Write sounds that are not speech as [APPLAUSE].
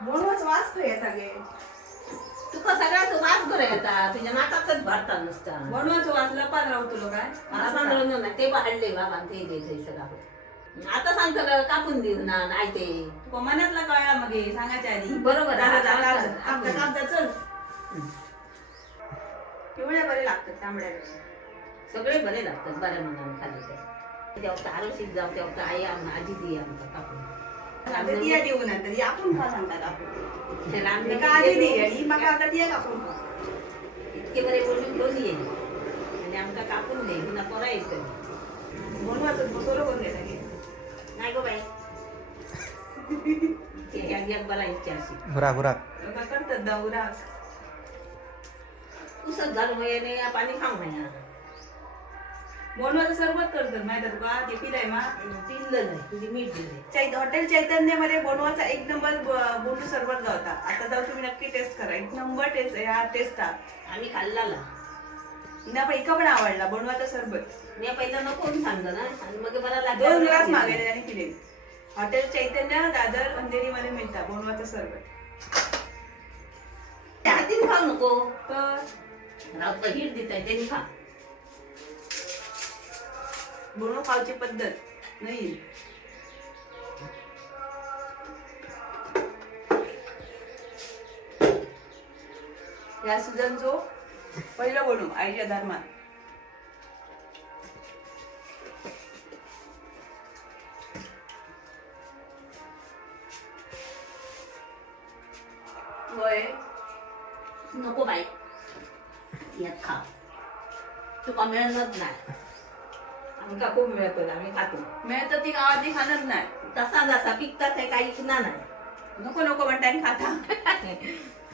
म्हणूनच वाच खंय सगळे. तुका सगळ्यात वाच बरं येता. तुझ्या नाकातच भरता नुसता. म्हणूनच वाचलं पाच राहू तुला काय मला सांगलं नाही ते वाढले बाबा ते दे ते सगळं आता सांग सगळं कापून देऊ ना नाही ते. तुका मनातला कळला मग हे, सांगायच्या आधी. बरोबर आमच्या कापदा चल. पिवळ्या बरे लागतात तांबड्यापेक्षा. सगळे बरे लागतात बऱ्या मनाने खाली ते. तेव्हा आरोशीत जाऊ तेव्हा आई आम आजी दी आमचा कापून. आता दिया देऊ नंतर ही आपण खा सांगतात आपण? त्याला आम्ही का आधी आता दिया इतके बरे बोलून घेऊन ये आणि आमका कापून दे पुन्हा पोरा येतं म्हणून वाचत बसवलं करून घेता की? नाही गो बाई. ते एक एक बरा इच्छा अशी हुराक लोकं करतात दौरा. उसत घालून महिने पाणी खाऊ महिना म्हणून सरबत करतात माहिती आहे तुका? ते पिलाय मा. पिल्लं नाही तुझी मीठ दिले चैत हॉटेल चैतन्यमध्ये बोनवाचा एक नंबर बोंडू सरबत गावता. आता जाऊ तुम्ही नक्की टेस्ट करा. एक नंबर टेस्ट हा टेस्ट आम्ही खाल्लाला. हिना पण इका पण आवडला. बोनवाचा सरबत. मी पहिलं नको सांगलं ना. आणि मग बरा दोन ग्लास लागला. मागवले आणि पिले. हॉटेल चैतन्य दादर अंधेरी मध्ये मिळतात बोनवाचा सरबत. हातीन खाऊ नको. तर? राव हिट देत आहे त्यांनी खा. बोनव खावची पद्धत नाही. या सीझनचो पहिलं बनू आईच्या धर्मात. वय? नको बाई. यात खा. तुका मिळणार नाही. आमका खूप मिळतो आम्ही खातो. मिळतं ती गावात ती खाणार नाही. तसा जसा पिकतात काही पुन्हा नाही. नको नको म्हणता आणि खाता. [LAUGHS]